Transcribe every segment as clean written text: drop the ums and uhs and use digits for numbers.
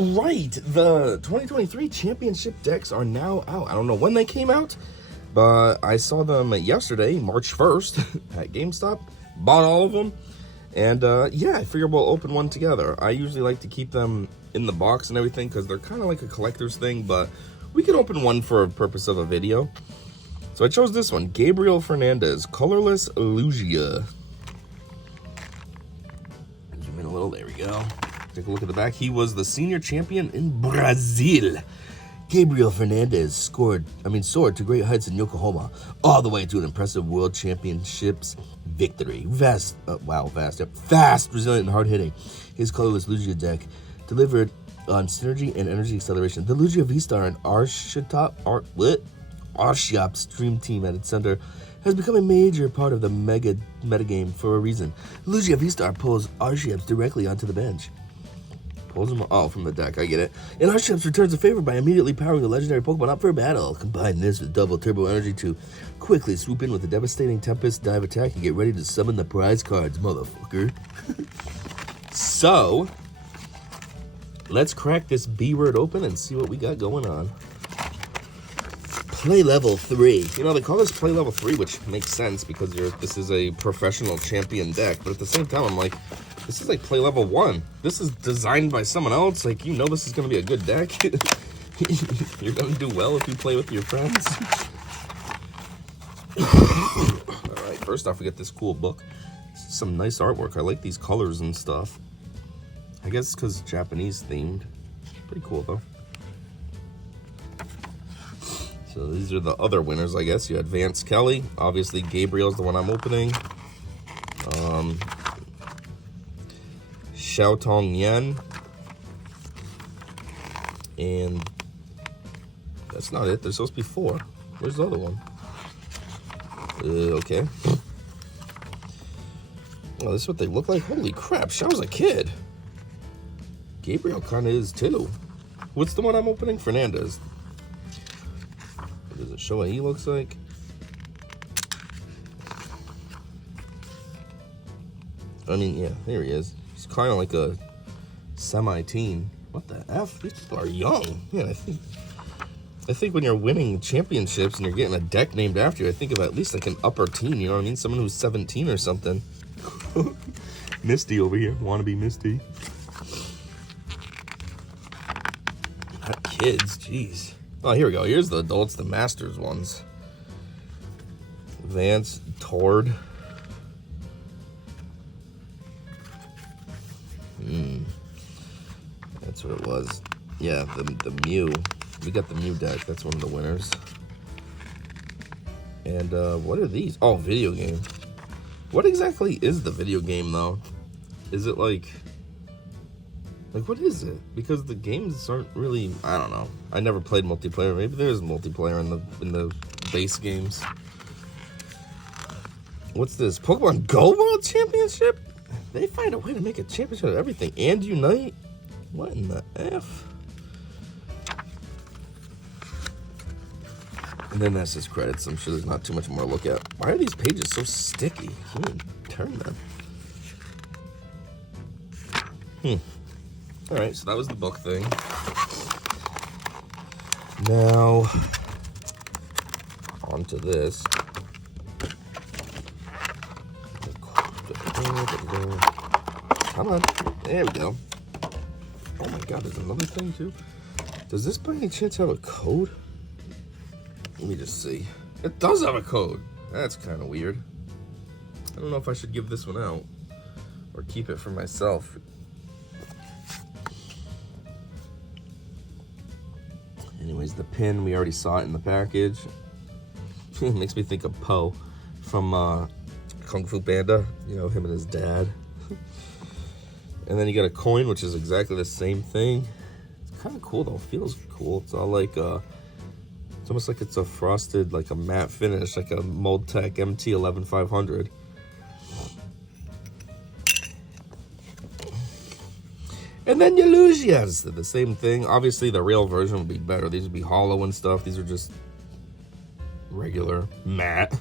All right, the 2023 championship decks are now out. I don't know when they came out, but I saw them yesterday, March 1st, at GameStop. Bought all of them, and yeah, I figured we'll open one together. I usually like to keep them in the box and everything because they're kind of like a collector's thing, but we can open one for the purpose of a video. So I chose this one, Gabriel Fernandez, Colorless Lugia. Zoom in a little, there we go. Take a look at the back. He was the senior champion in Brazil. Gabriel Fernandez soared to great heights in Yokohama, all the way to an impressive World Championships victory. Fast, resilient, and hard-hitting. His Colorless Lugia deck delivered on synergy and energy acceleration. The Lugia V-Star and Arshop's Dream Team at its center has become a major part of the metagame for a reason. Lugia V-Star pulls Arshop's directly onto the bench. Pulls him from the deck, I get it. And Arshop's returns a favor by immediately powering the legendary Pokemon up for battle. Combine this with double turbo energy to quickly swoop in with a devastating Tempest dive attack and get ready to summon the prize cards, motherfucker. So, let's crack this B-word open and see what we got going on. Play level 3. You know, they call this play level 3, which makes sense because this is a professional champion deck. But at the same time, I'm like, this is like play level 1. This is designed by someone else. Like, you know this is going to be a good deck. You're going to do well if you play with your friends. Alright, first off, we get this cool book. This is some nice artwork. I like these colors and stuff. I guess because it's Japanese themed. Pretty cool, though. So these are the other winners, I guess. You had Vance Kelly. Obviously, Gabriel's the one I'm opening. Xiao Tong Yan. And that's not it. There's supposed to be 4. Where's the other one? Okay. Oh, this is what they look like? Holy crap, Xiao's a kid. Gabriel kind of is too. What's the one I'm opening? Fernandez. Does it show what he looks like? I mean, yeah, there he is. He's kind of like a semi-teen. What the F? These people are young. Yeah, I think when you're winning championships and you're getting a deck named after you, I think of at least like an upper teen, you know what I mean? Someone who's 17 or something. Misty over here. Wannabe Misty. Not kids, jeez. Oh, here we go. Here's the adults, the Masters ones. Vance, Tord. That's what it was. Yeah, the Mew. We got the Mew deck. That's one of the winners. And what are these? Oh, video game. What exactly is the video game, though? Is it like what is it? Because the games aren't really, I don't know. I never played multiplayer. Maybe there's multiplayer in the base games. What's this? Pokemon Go World Championship? They find a way to make a championship of everything and unite? What in the F? And then that's just credits. I'm sure there's not too much more to look at. Why are these pages so sticky? Can you turn them? Alright, so that was the book thing. Now, on to this. Come on. There we go. Oh my god, there's another thing too. Does this by any chance have a code? Let me just see. It does have a code. That's kind of weird. I don't know if I should give this one out or keep it for myself. Anyways, the pin, we already saw it in the package. It makes me think of Po from Kung Fu Panda. You know, him and his dad. And then you got a coin, which is exactly the same thing. It's kind of cool, though. Feels cool. It's all like, it's almost like it's a frosted, like a matte finish, like a Moldtech MT11500. And then your Lugias, the same thing. Obviously, the real version would be better. These would be hollow and stuff. These are just regular matte.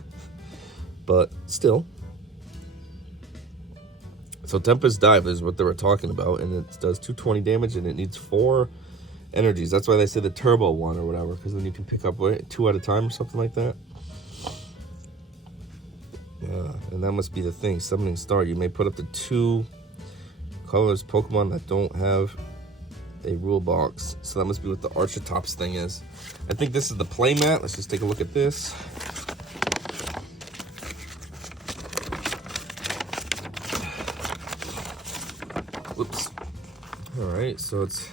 But still, So Tempest Dive is what they were talking about, and it does 220 damage, and it needs 4 energies. That's why they say the turbo one or whatever, because then you can pick up 2 at a time or something like that. Yeah, and that must be the thing. Summoning Star, you may put up to 2 colorless Pokemon that don't have a rule box. So that must be what the Archeops thing is. I think this is the playmat. Let's just take a look at this. Whoops. Alright, so it's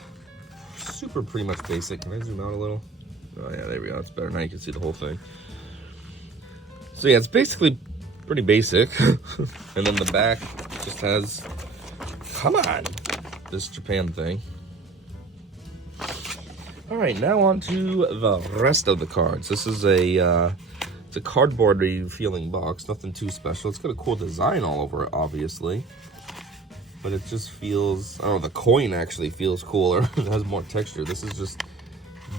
super pretty much basic. Can I zoom out a little? Oh yeah, there we go. It's better. Now you can see the whole thing. So yeah, it's basically pretty basic. And then the back just has, come on, this Japan thing. All right, now on to the rest of the cards. This is it's a cardboardy feeling box, nothing too special. It's got a cool design all over it, obviously. But it just feels, I don't know, the coin actually feels cooler. It has more texture. This is just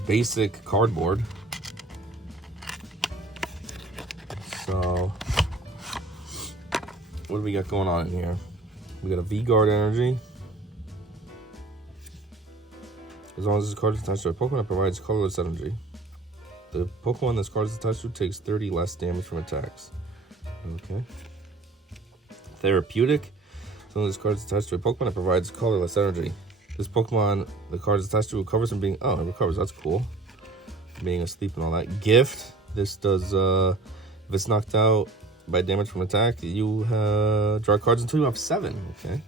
basic cardboard. So, what do we got going on in here? We got a V-Guard energy. As long as this card is attached to a Pokemon, it provides colorless energy. The Pokemon this card is attached to takes 30 less damage from attacks. Okay. Therapeutic. As long as this card is attached to a Pokemon, it provides colorless energy. This Pokemon the card is attached to recovers from being... Oh, it recovers. That's cool. Being asleep and all that. Gift. This does... if it's knocked out by damage from attack, you draw cards until you have 7. Okay.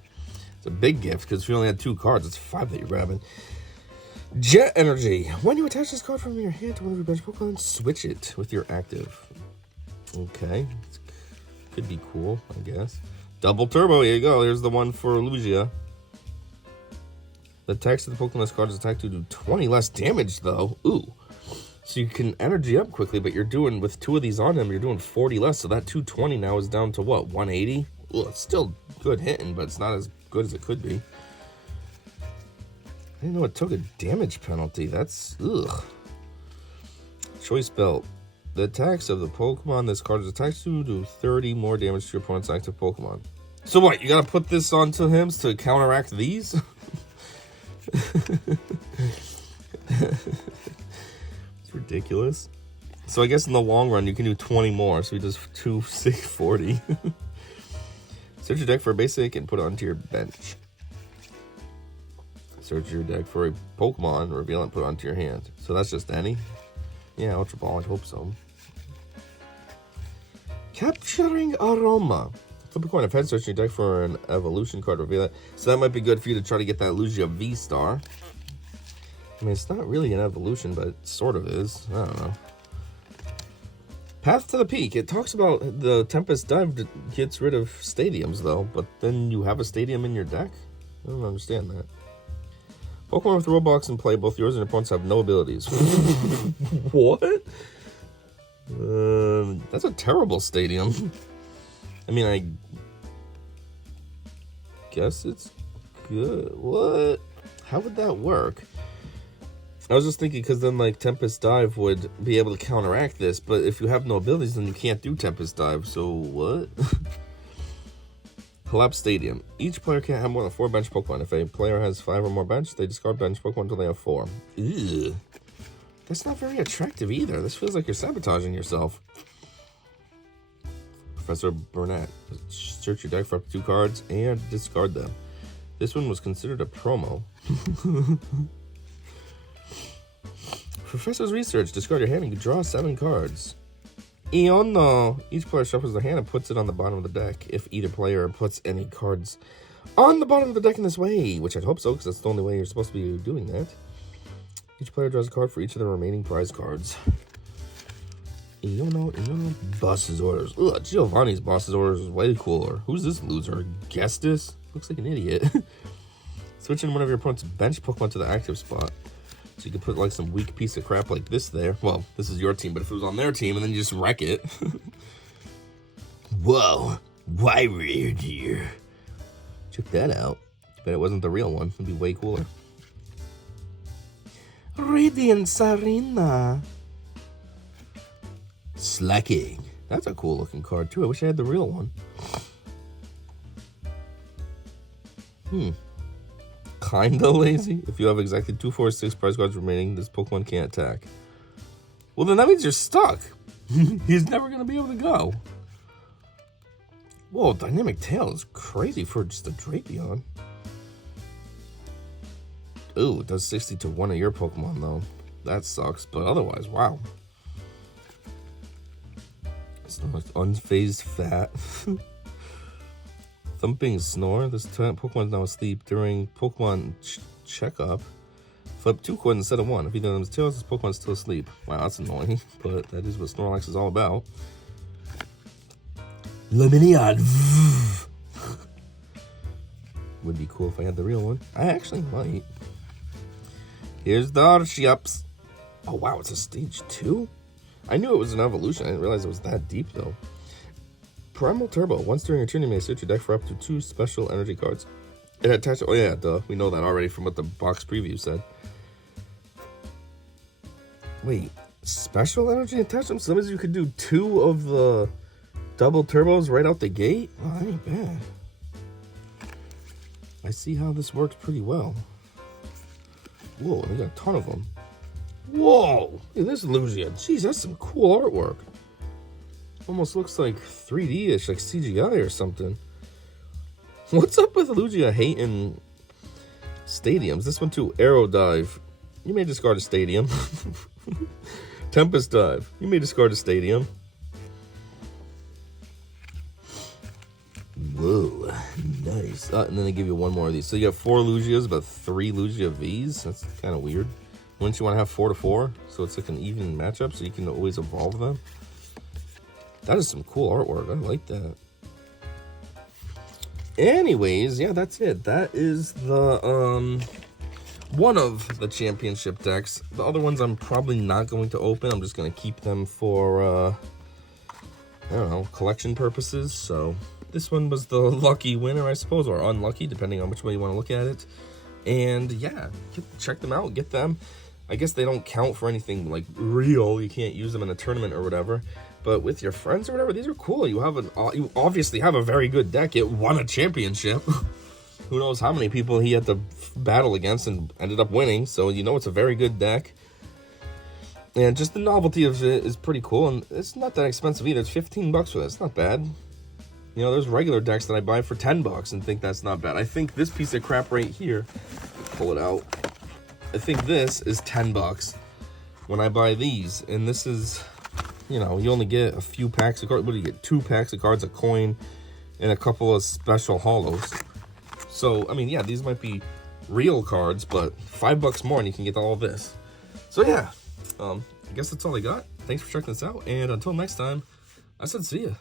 It's a big gift, because if you only had 2 cards, it's 5 that you're grabbing. Jet Energy. When you attach this card from your hand to one of your bench Pokemon, switch it with your active. Okay. Could be cool, I guess. Double Turbo. Here you go. Here's the one for Lugia. The attacks of the Pokemon this card is attacked to do 20 less damage, though. Ooh. So you can energy up quickly, but you're doing, with 2 of these on him, you're doing 40 less. So that 220 now is down to what, 180? Well, it's still good hitting, but it's not as good as it could be. I didn't know it took a damage penalty. That's, ugh. Choice Belt. The attacks of the Pokemon this card is attached to do 30 more damage to your opponent's active Pokemon. So what, you gotta put this onto him to counteract these? It's ridiculous. So I guess in the long run, you can do 20 more. So he does 2, 6, 40. Search your deck for a basic and put it onto your bench. Search your deck for a Pokemon, reveal it, and put it onto your hand. So that's just any? Yeah, Ultra Ball, I hope so. Capturing Aroma. Flip a coin of head, search your deck for an evolution card, reveal it. So that might be good for you to try to get that Lugia V-Star. I mean, it's not really an evolution, but it sort of is. I don't know. Path to the Peak. It talks about the Tempest Dive gets rid of stadiums, though. But then you have a stadium in your deck? I don't understand that. Pokemon with Roblox in play, both yours and your opponents have no abilities. What? That's a terrible stadium. I mean, I guess it's good. What? How would that work? I was just thinking, because then, like, Tempest Dive would be able to counteract this, but if you have no abilities, then you can't do Tempest Dive, so what? Collapse Stadium. Each player can't have more than 4 bench Pokemon. If a player has 5 or more bench, they discard bench Pokemon until they have 4. Ew. That's not very attractive either. This feels like you're sabotaging yourself. Professor Burnett. Search your deck for up to 2 cards and discard them. This one was considered a promo. Professor's Research. Discard your hand and you draw 7 cards. Eono. Each player shuffles their hand and puts it on the bottom of the deck. If either player puts any cards on the bottom of the deck in this way, which I'd hope so, because that's the only way you're supposed to be doing that. Each player draws a card for each of the remaining prize cards. Eono, Boss's Orders. Ugh, Giovanni's Boss's Orders is way cooler. Who's this loser? Gestus? Looks like an idiot. Switch in one of your opponent's bench Pokemon to the active spot. So you could put like some weak piece of crap like this there. Well, this is your team, but if it was on their team, and then you just wreck it. Whoa, why rare deer? Check that out. Bet it wasn't the real one. It'd be way cooler. Radiant Sarina. Slacking. That's a cool looking card too. I wish I had the real one. Kinda lazy. If you have exactly 2, 4, 6 prize cards remaining, this Pokemon can't attack. Well, then that means you're stuck. He's never gonna be able to go. Whoa, Dynamic Tail is crazy for just a Drapion. Ooh, it does 60 to one of your Pokemon, though. That sucks, but otherwise, wow. It's not unfazed fat. Thumping Snore. This Pokemon is now asleep. During Pokemon checkup, flip 2 coins instead of 1. If either of them is tails, this Pokemon is still asleep. Wow, that's annoying, but that is what Snorlax is all about. Luminion. Would be cool if I had the real one. I actually might. Here's the Archeops. Oh wow, it's a stage 2? I knew it was an evolution. I didn't realize it was that deep though. Primal Turbo. Once during your turn, you may search your deck for up to 2 special energy cards. It attached. Oh yeah, duh. We know that already from what the box preview said. Wait, special energy attachments? So that means you could do 2 of the double turbos right out the gate? Oh, that ain't bad. I see how this works pretty well. Whoa, they got a ton of them. Whoa! Look at this Lugia. Jeez, that's some cool artwork. Almost looks like 3D-ish, like CGI or something. What's up with Lugia hating stadiums? This one too, Aero Dive. You may discard a stadium. Tempest Dive. You may discard a stadium. Whoa, nice. And then they give you one more of these. So you have 4 Lugias, but 3 Lugia Vs. That's kind of weird. Wouldn't you want to have 4 to 4? So it's like an even matchup, so you can always evolve them. That is some cool artwork. I like that. Anyways, yeah, that's it. That is the one of the championship decks. The other ones I'm probably not going to open. I'm just going to keep them for I don't know, collection purposes. So this one was the lucky winner, I suppose, or unlucky, depending on which way you want to look at it. And yeah, check them out, get them. I guess they don't count for anything like real. You can't use them in a tournament or whatever. But with your friends or whatever, these are cool. You obviously have a very good deck. It won a championship. Who knows how many people he had to battle against and ended up winning. So you know it's a very good deck. And just the novelty of it is pretty cool. And it's not that expensive either. It's 15 bucks for this. Not bad. You know, there's regular decks that I buy for 10 bucks and think that's not bad. I think this piece of crap right here, pull it out. I think this is 10 bucks when I buy these. And this is, you know, you only get a few packs of cards. What do you get? 2 packs of cards, a coin, and a couple of special holos. So, I mean, yeah, these might be real cards, but 5 bucks more and you can get all of this. So, yeah, I guess that's all I got. Thanks for checking this out. And until next time, I said see ya.